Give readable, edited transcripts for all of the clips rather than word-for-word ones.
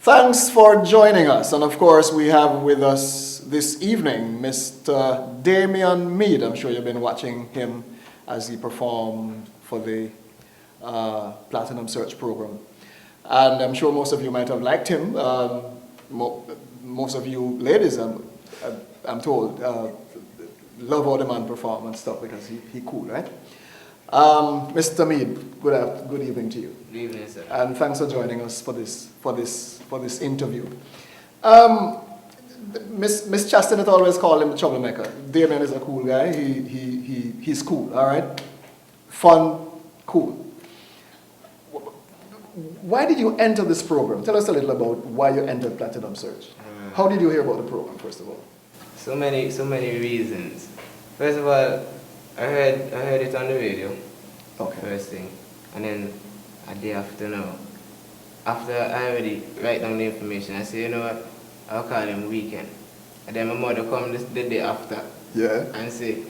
Thanks for joining us. And of course, we have with us this evening Mr. Damion Meade. I'm sure you've been watching him as he performed for the Platinum Search program. And I'm sure most of you might have liked him. Most of you ladies, I'm told, love how the man perform and stuff because he cool, right? Mr. Meade, good evening to you. Good evening, sir. And thanks for joining us for this interview. Miss Chastanet always called him the troublemaker. Damion is a cool guy. He's cool, all right? Fun, cool. Why did you enter this program? Tell us a little about why you entered Platinum Search. How did you hear about the program, first of all? So many reasons. First of all, I heard it on the radio. Okay. First thing, and then a day after now, after I already write down the information, I say, you know what, I'll call him weekend. And then my mother come the day after. Yeah. And say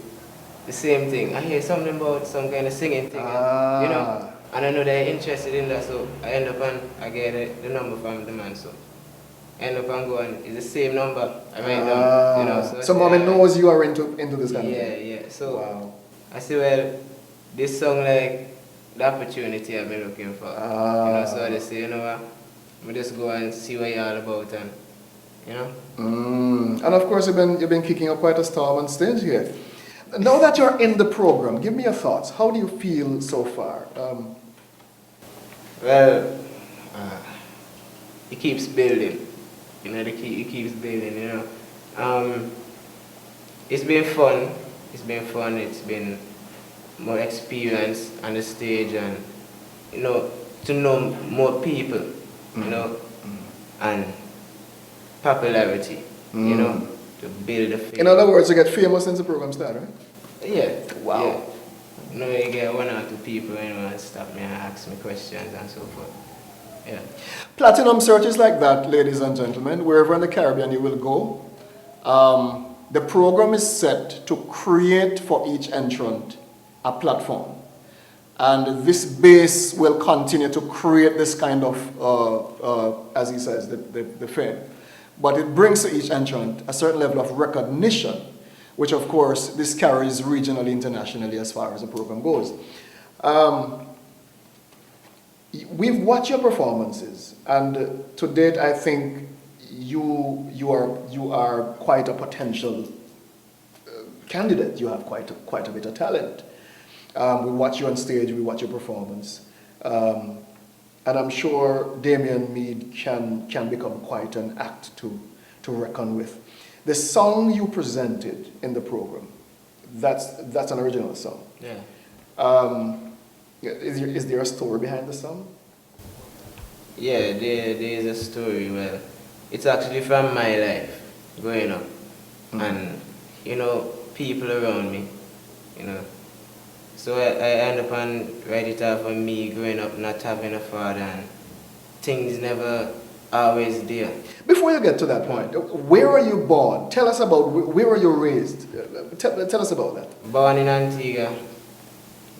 the same thing. I hear something about some kind of singing thing, and, you know, and I know they're interested in that, so I end up and I get the number from the man, so end up and going, it's the same number I write down, you know. So mommy knows you are into this kind of thing? Yeah. So wow. I say, well, this song like the opportunity I've been looking for. You know, so I just say, you know what, we just go and see what you're all about, and you know. And of course you've been kicking up quite a storm on stage here. Now that you're in the program, give me your thoughts. How do you feel so far? Well, it keeps building. You know, it keeps building. You know, it's been fun. It's been more experience on the stage, and you know, to know more people. You know, and popularity. You know, to build a fame. In other words, you get famous since the program started, right? Yeah. Wow. Yeah. You know, you get one or two people, you know, and stop me and ask me questions and so forth. Yeah. Platinum Search is like that, ladies and gentlemen. Wherever in the Caribbean you will go, the program is set to create for each entrant a platform. And this base will continue to create this kind of, as he says, the fame. But it brings to each entrant a certain level of recognition, which of course this carries regionally, internationally as far as the program goes. We've watched your performances, and to date I think you are quite a potential candidate. You have quite a bit of talent. We watch you on stage, we watch your performance, and I'm sure Damion Meade can become quite an act to reckon with. The song you presented in the program, that's an original song. Yeah. Is there a story behind the song? Yeah, there is a story. Well, it's actually from my life growing up, and you know, people around me, you know. So I end up and write it out for me growing up, not having a father, and things never always there. Before you get to that point, where are you born? Tell us about where were you raised? Tell us about that. Born in Antigua,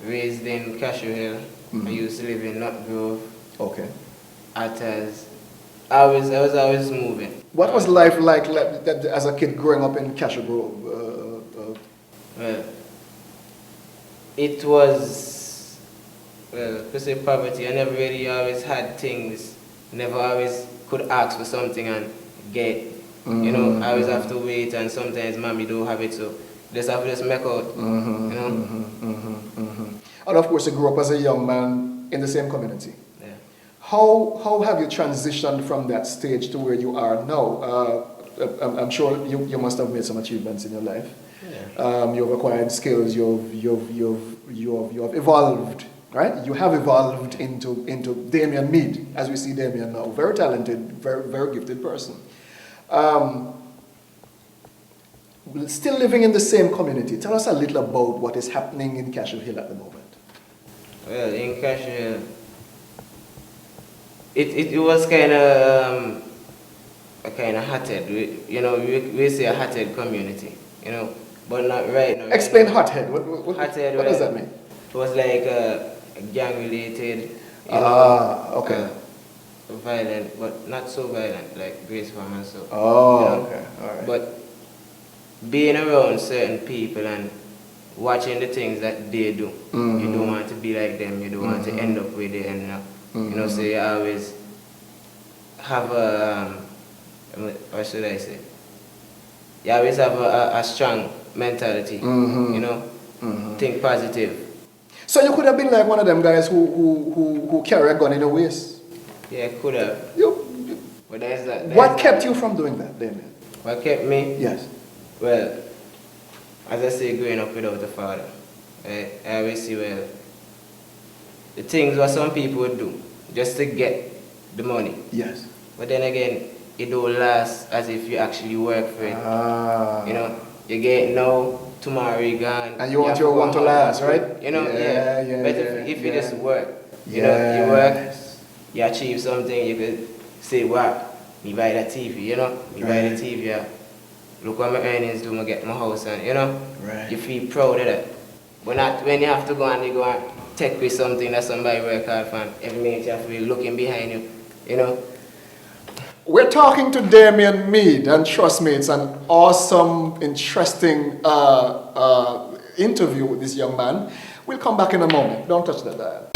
raised in Cashew Hill. I used to live in Nut Grove. Okay. Atas. I was always moving. What was life like as a kid growing up in Cashew Grove? Well, it was, well, to say poverty. I never really always had things. Never always could ask for something and get. You know, I always have to wait, and sometimes mommy don't have it, so just have to just make out. You know. And of course, you grew up as a young man in the same community. Yeah. How have you transitioned from that stage to where you are now? I'm sure you must have made some achievements in your life. Yeah. You've acquired skills. You've evolved, right? You have evolved into Damion Meade, as we see Damion now. Very talented, very gifted person. Still living in the same community. Tell us a little about what is happening in Cashew Hill at the moment. Well, in Cashew Hill, it was kind of hothead. You know, we say a hothead community. You know, but not right now. Explain hothead. What does that mean? It was like gang related. Okay. violent, but not so violent like Grace Farm and so. Oh, you know? okay, all right. But being around certain people and watching the things that they do, you don't want to be like them. You don't want to end up with it, and you know. So you always have a what should I say? You always have a strong mentality. You know, think positive. So you could have been like one of them guys who carry a gun in your waist. Yeah, could have. But What kept you from doing that, Damion? What kept me? Yes. Well, as I say, growing up without a father, I always see, well, the things what some people would do just to get the money. Yes. But then again, it don't last as if you actually work for it. You know, you get now, tomorrow you gone. And you want your one to last, right? You know, yeah. But if you just work, you know, you work, you achieve something, you could say, wow, me buy that TV, you know, me buy the TV, yeah. Look what my earnings do, I get my house, and you know, you feel proud of that. But not when you have to go and take with something that somebody work hard for, and every minute you have to be looking behind you, you know. We're talking to Damion Meade, and trust me, it's an awesome, interesting interview with this young man. We'll come back in a moment. Don't touch that dial.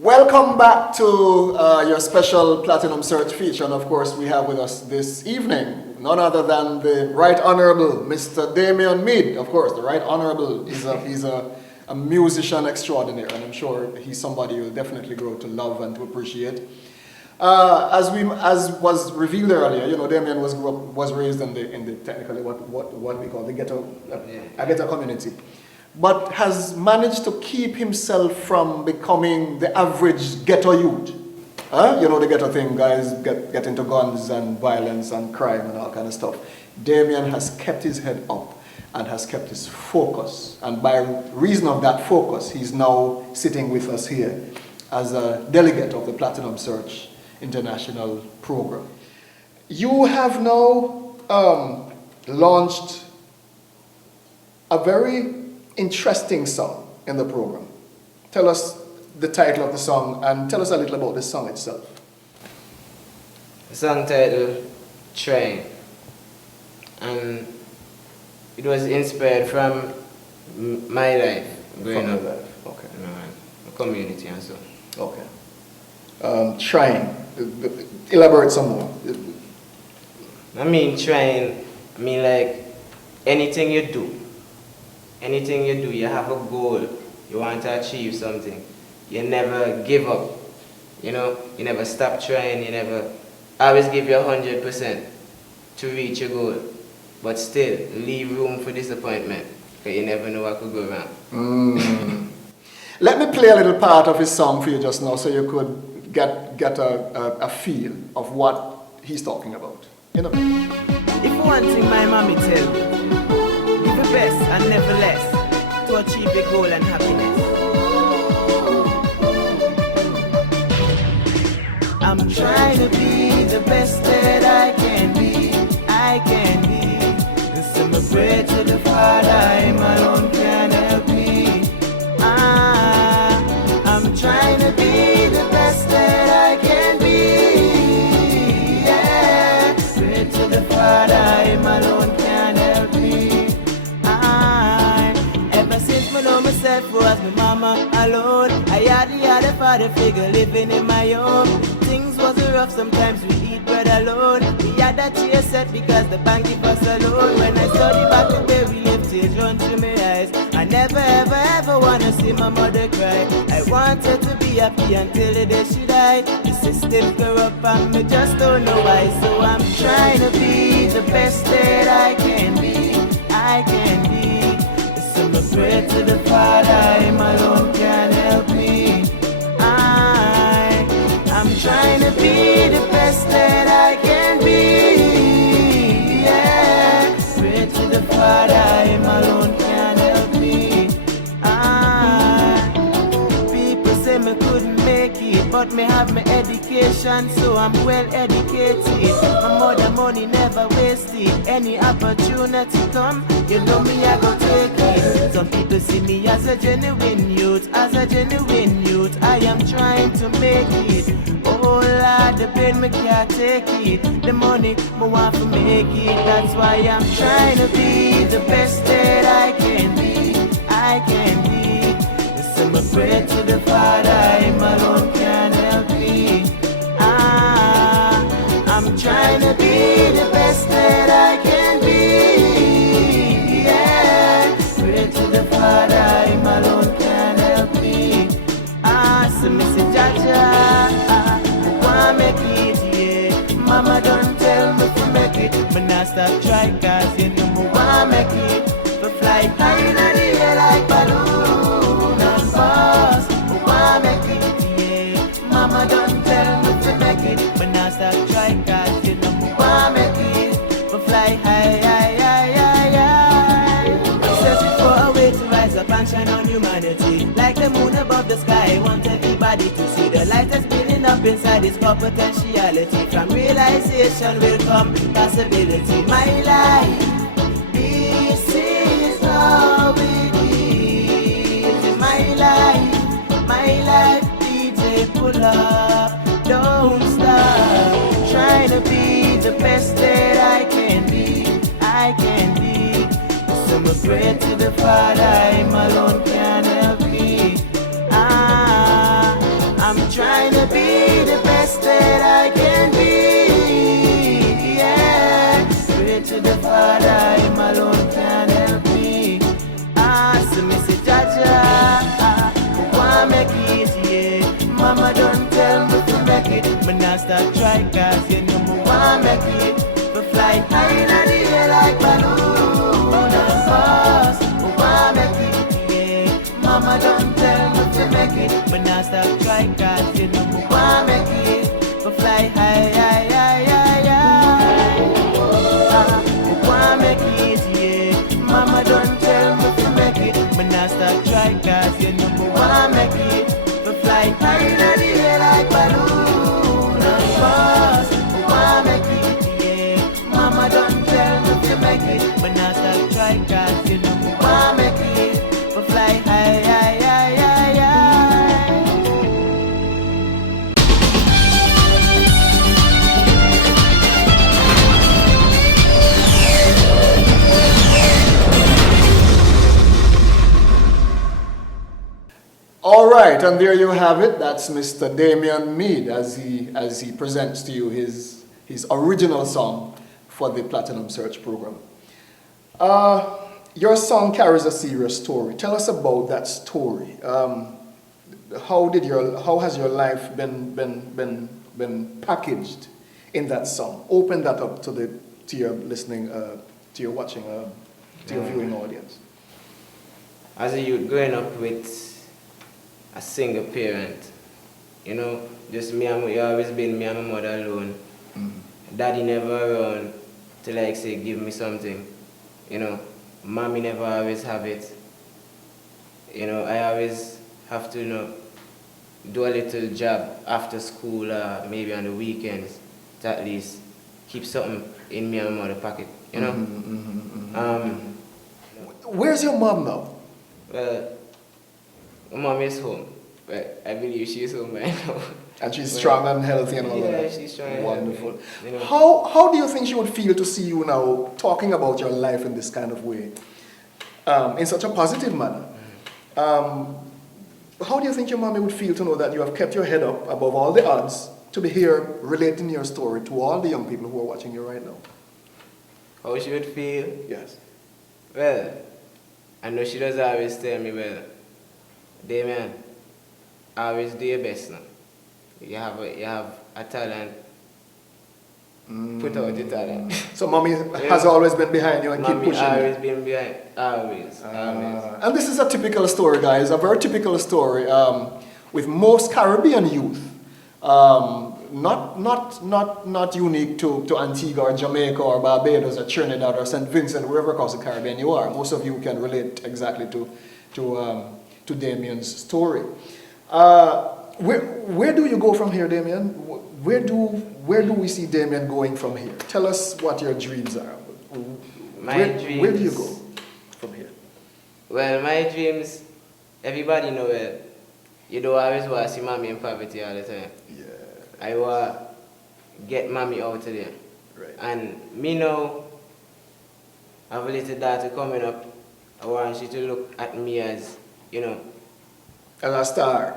Welcome back to your special Platinum Search feature, and of course we have with us this evening none other than the Right Honourable Mr. Damion Meade. Of course, the Right Honourable is a musician extraordinaire, and I'm sure he's somebody you'll definitely grow to love and to appreciate. As was revealed earlier, you know, Damion was raised in the technically what we call the ghetto community, but has managed to keep himself from becoming the average ghetto youth. You know the ghetto thing, guys get into guns and violence and crime and all kind of stuff. Damion has kept his head up and has kept his focus. And by reason of that focus, he's now sitting with us here as a delegate of the Platinum Search International Program. You have now launched a very interesting song in the program. Tell us the title of the song and tell us a little about the song itself. The song title, Train. And it was inspired from my life growing up. Okay. You know, the community and so. Okay. Trying. Elaborate some more. I mean trying, I mean like anything you do, you have a goal, you want to achieve something. You never give up, you know, you never stop trying, you never, always give your 100% to reach your goal, but still leave room for disappointment, because you never know what could go wrong. Let me play a little part of his song for you just now so you could get a feel of what he's talking about. You know? If one thing my mommy tell me, give the best and never less to achieve the goal and happiness. I'm trying to be the best that I can be. And so I pray to the Father, I alone can help me. I'm trying to be the best that I can be. Yeah, pray to the Father, I alone can help me. Ever since I know myself was my mama alone, I had the father figure living in my home. Things was rough, sometimes we eat bread alone. We had that chair set because the bank gave us a loan. When I study back the way we live, tears run to my eyes. I never ever wanna see my mother cry. I wanted to be happy until the day she died. The system corrupt and me just don't know why. So I'm trying to be the best that I can be. So I pray to the Father, him alone can help me. I'm trying to be the best that I can be. Yeah, pray to the Father, him alone can help me. People say me couldn't make it, but me have my education, so I'm well educated. My mother money never wasted. Any opportunity come, you know me, I go take it. Some people see me as a genuine youth, I am trying to make it. Oh Lord, the pain me can't take it. The money me want to make it. That's why I'm trying to be the best that I can be. So I pray to the Father, him alone can help me. I'm trying to be the best that I can be. Yeah, pray to the Father, him alone can help me. So me say, Jaja, wanna make it, yeah. Mama don't tell me to make it, but now stop try, cause you know me wanna make it. But fly high in the air like balloon and pass. Wanna make it, yeah. Mama don't tell me to make it, but now stop try, cause you know me wanna make it. But fly high, high, high, high, high. I'm searching for a way to rise up and shine on humanity. Like the moon above the sky, I want everybody to see the light that's building up inside its core potentiality. From realization will come possibility. My life, this is how it is. My life, DJ, pull up, don't stop. Trying to be the best that I can be. So I pray to the Father, him alone can help me. I'm trying to be the best that I can be. Yeah, pray to the Father, him alone can help me. So me say, Jaja, wanna make it, yeah. Mama don't tell me to make it, but now start try, cause you know me wanna make it. But fly high in the air like balloon and pass. Wanna make it, yeah. Mama don't tell me to make it, but now stop try, cause you know me wanna make it. But fly high, high, high, high, high. Wanna make it, yeah. Mama don't tell me to make it, but now stop try, cause you know me wanna make it. But fly high in the air like balloon and pass. Wanna make it, yeah. Mama don't tell me to make it, but now stop try, cause you know me wanna make it. But fly high, high, high, high, high. All right, and there you have it. That's Mr. Damion Meade as he presents to you his original song for the Platinum Search program. Your song carries a serious story. Tell us about that story. How has your life been packaged in that song? Open that up to your listening, to your watching, to your viewing audience. As a youth growing up with a single parent, you know, just me and you always been me and my mother alone. Daddy never around to like say give me something, you know. Mommy never always have it. You know, I always have to, you know, do a little job after school or maybe on the weekends to at least keep something in me and my mother's pocket, you know. Where's your mom now? Well, my mom is home, but I believe she's home right now. And she's strong and healthy and all that. Yeah, she's strong and wonderful. healthy. You know. How do you think she would feel to see you now talking about your life in this kind of way, in such a positive manner? How do you think your mommy would feel to know that you have kept your head up above all the odds to be here relating your story to all the young people who are watching you right now? How she would feel? Yes. Well, I know she does always tell me, well, Damion, always do your best now. You have a talent. Put out your talent. So mommy has always been behind you and keep pushing. Mommy always been behind. Always. And this is a typical story, guys. A very typical story with most Caribbean youth. Not unique to Antigua or Jamaica or Barbados or Trinidad or St. Vincent, wherever across the Caribbean you are. Most of you can relate exactly to Damion's story. Where do you go from here, Damion? Where do we see Damion going from here? Tell us what your dreams are. Where do you go from here? Well, my dreams, everybody know it. You don't always want to see mommy in poverty all the time. Yeah. I want to get mommy out of there. Right. And me now, I have a little daughter coming up. I want you to look at me as, you know, As a star.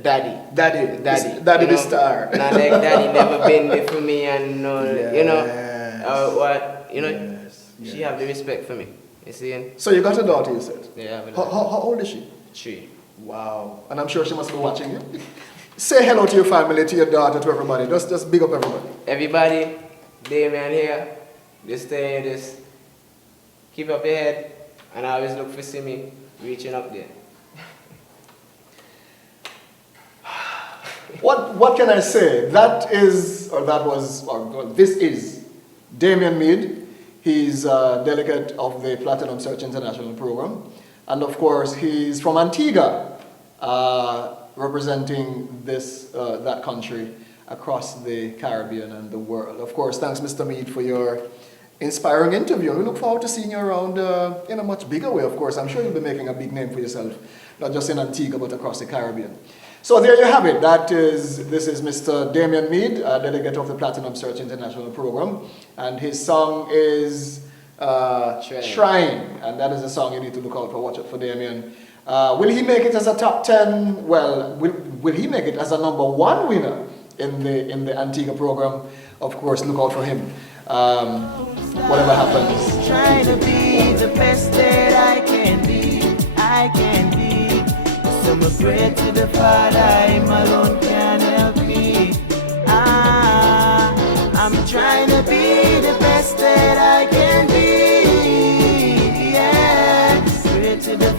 daddy. Daddy You the know, star. Not like daddy never been there for me and no, you know, Yes. what, you know, Yes, she yes. have the respect for me. You see? So you got a daughter, you said? Yeah, I have a How daughter. old is she? 3. Wow. And I'm sure she must be watching you. Say hello to your family, to your daughter, to everybody. Just big up everybody. Everybody, Damion here, just keep up your head and always look for see me reaching up there. What can I say? That is, or that was, or this is Damion Meade. He's a delegate of the Platinum Search International Program. And of course, he's from Antigua, representing that country across the Caribbean and the world. Of course, thanks, Mr. Meade, for your inspiring interview. We look forward to seeing you around in a much bigger way, of course. I'm sure you'll be making a big name for yourself, not just in Antigua, but across the Caribbean. So there you have it. This is Mr. Damion Meade, delegate of the Platinum Search International Program. And his song is Shrine. And that is a song you need to look out for. Watch out for Damion. Will he make it as a top 10? Well, will he make it as a #1 winner in the Antigua program? Of course, look out for him. Whatever happens. Trying to be the best that I can be. So I pray to the Father, him alone can help me. I'm trying to be the best that I can be. Yeah, pray to the